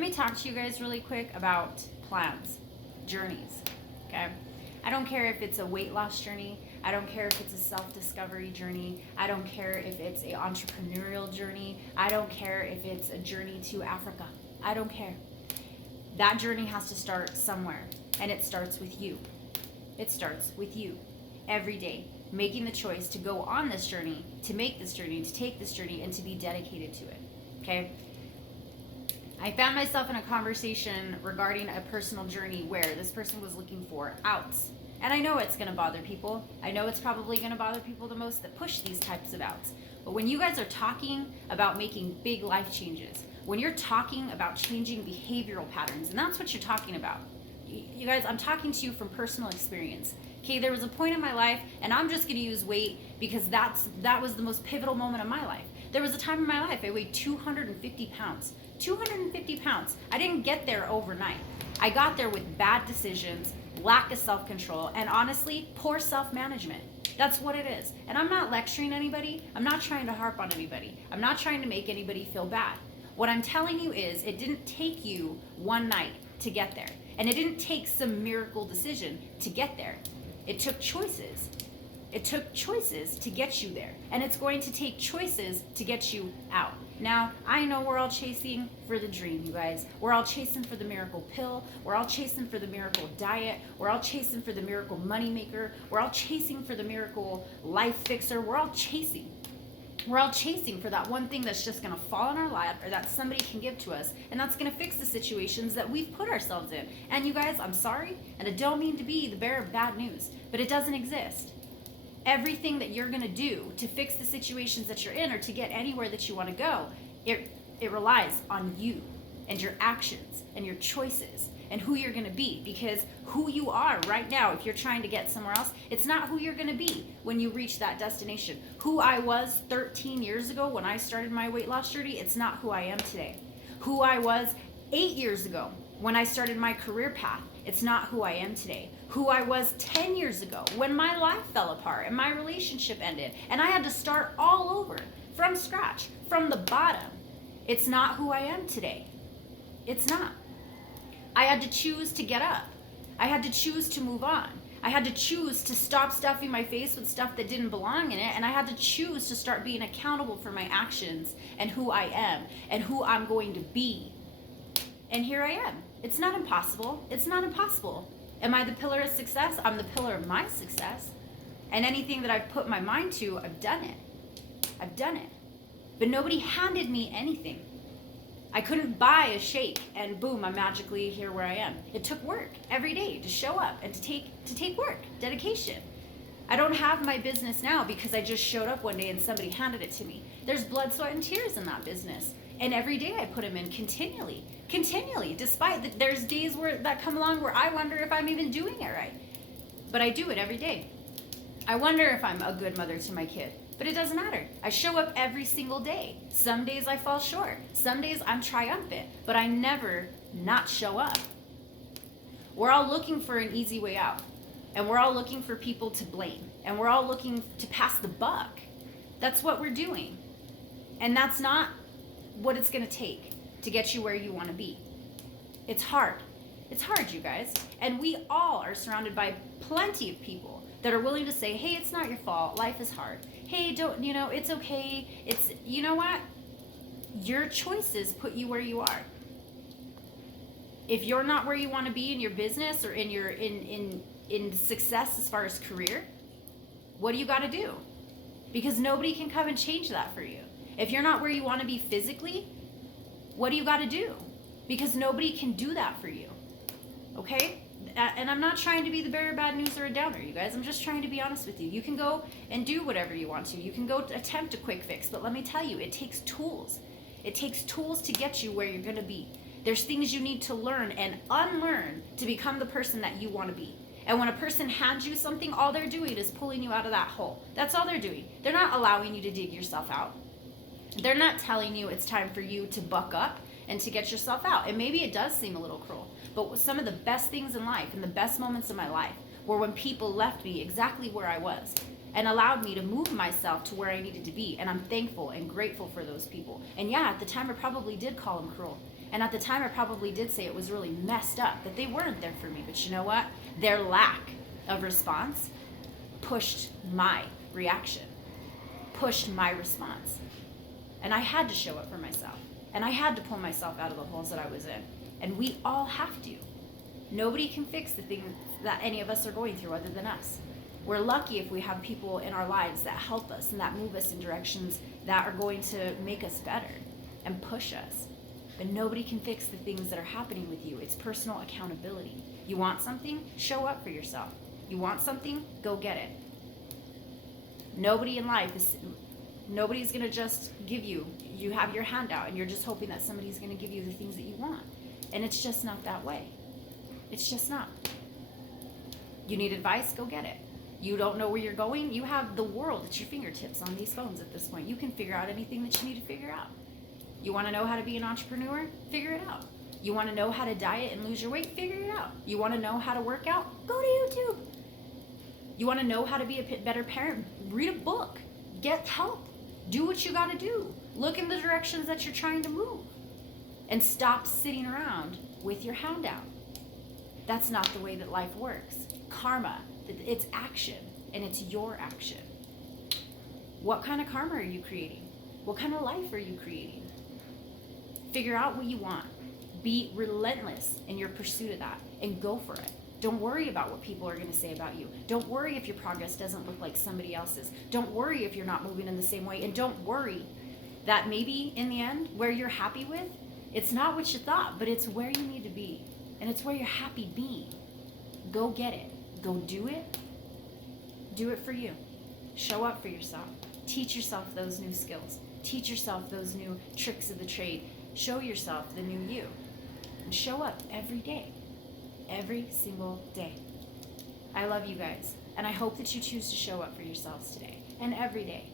let me talk to you guys really quick about plans, journeys, okay? I don't care if it's a weight loss journey. I don't care if it's a self-discovery journey. I don't care if it's an entrepreneurial journey. I don't care if it's a journey to Africa. I don't care. That journey has to start somewhere, and it starts with you. It starts with you every day, making the choice to go on this journey, to make this journey, to take this journey, and to be dedicated to it, okay? I found myself in a conversation regarding a personal journey where this person was looking for outs. And I know it's going to bother people. I know it's probably going to bother people the most that push these types of outs. But when you guys are talking about making big life changes, when you're talking about changing behavioral patterns, and that's what you're talking about. You guys, I'm talking to you from personal experience. Okay, there was a point in my life, and I'm just going to use weight because that was the most pivotal moment of my life. There was a time in my life I weighed 250 pounds. 250 pounds. I didn't get there overnight. I got there with bad decisions, lack of self-control, and honestly, poor self-management. That's what it is. And I'm not lecturing anybody. I'm not trying to harp on anybody. I'm not trying to make anybody feel bad. What I'm telling you is it didn't take you one night to get there. And it didn't take some miracle decision to get there. It took choices. It took choices to get you there. And it's going to take choices to get you out. Now, I know we're all chasing for the dream, you guys. We're all chasing for the miracle pill. We're all chasing for the miracle diet. We're all chasing for the miracle moneymaker. We're all chasing for the miracle life fixer. We're all chasing. We're all chasing for that one thing that's just going to fall in our lap or that somebody can give to us, and that's going to fix the situations that we've put ourselves in. And you guys, I'm sorry, and I don't mean to be the bearer of bad news, but it doesn't exist. Everything that you're going to do to fix the situations that you're in or to get anywhere that you want to go, it relies on you and your actions and your choices and who you're going to be. Because who you are right now, if you're trying to get somewhere else, it's not who you're going to be when you reach that destination. Who I was 13 years ago when I started my weight loss journey, it's not who I am today. Who I was 8 years ago when I started my career path, it's not who I am today. Who I was 10 years ago when my life fell apart and my relationship ended and I had to start all over from scratch, from the bottom. It's not who I am today. It's not. I had to choose to get up. I had to choose to move on. I had to choose to stop stuffing my face with stuff that didn't belong in it, and I had to choose to start being accountable for my actions and who I am and who I'm going to be. And here I am. It's not impossible. It's not impossible. Am I the pillar of success? I'm the pillar of my success. And anything that I've put my mind to, I've done it. I've done it. But nobody handed me anything. I couldn't buy a shake and boom, I'm magically here where I am. It took work every day to show up and to take work, dedication. I don't have my business now because I just showed up one day and somebody handed it to me. There's blood, sweat, and tears in that business. And every day I put them in continually, despite that there's days that come along where I wonder if I'm even doing it right. But I do it every day. I wonder if I'm a good mother to my kid. But it doesn't matter. I show up every single day. Some days I fall short. Some days I'm triumphant. But I never not show up. We're all looking for an easy way out. And we're all looking for people to blame. And we're all looking to pass the buck. That's what we're doing. And that's not what it's going to take to get you where you want to be. It's hard. It's hard, you guys. And we all are surrounded by plenty of people that are willing to say, hey, it's not your fault. Life is hard. Hey, it's okay. You know what? Your choices put you where you are. If you're not where you want to be in your business or in success as far as career, what do you got to do? Because nobody can come and change that for you. If you're not where you want to be physically, what do you got to do? Because nobody can do that for you. Okay? And I'm not trying to be the bearer of bad news or a downer, you guys. I'm just trying to be honest with you. You can go and do whatever you want to. You can go attempt a quick fix. But let me tell you, it takes tools. It takes tools to get you where you're going to be. There's things you need to learn and unlearn to become the person that you want to be. And when a person hands you something, all they're doing is pulling you out of that hole. That's all they're doing. They're not allowing you to dig yourself out. They're not telling you it's time for you to buck up and to get yourself out. And maybe it does seem a little cruel, but some of the best things in life and the best moments of my life were when people left me exactly where I was and allowed me to move myself to where I needed to be. And I'm thankful and grateful for those people. And yeah, at the time I probably did call them cruel. And at the time, I probably did say it was really messed up that they weren't there for me. But you know what? Their lack of response pushed my reaction, pushed my response. And I had to show up for myself. And I had to pull myself out of the holes that I was in. And we all have to. Nobody can fix the things that any of us are going through other than us. We're lucky if we have people in our lives that help us and that move us in directions that are going to make us better and push us. But nobody can fix the things that are happening with you. It's personal accountability. You want something? Show up for yourself. You want something? Go get it. Nobody in life is, nobody's going to just give you, you have your hand out and you're just hoping that somebody's going to give you the things that you want. And it's just not that way. It's just not. You need advice? Go get it. You don't know where you're going? You have the world at your fingertips on these phones at this point. You can figure out anything that you need to figure out. You want to know how to be an entrepreneur? Figure it out. You want to know how to diet and lose your weight? Figure it out. You want to know how to work out? Go to YouTube. You want to know how to be a better parent? Read a book. Get help. Do what you got to do. Look in the directions that you're trying to move. And stop sitting around with your hound out. That's not the way that life works. Karma, it's action, and it's your action. What kind of karma are you creating? What kind of life are you creating? Figure out what you want. Be relentless in your pursuit of that and go for it. Don't worry about what people are going to say about you. Don't worry if your progress doesn't look like somebody else's. Don't worry if you're not moving in the same way. And don't worry that maybe in the end, where you're happy with, it's not what you thought, but it's where you need to be. And it's where you're happy being. Go get it. Go do it. Do it for you. Show up for yourself. Teach yourself those new skills. Teach yourself those new tricks of the trade. Show yourself the new you. And show up every day. Every single day. I love you guys. And I hope that you choose to show up for yourselves today and every day.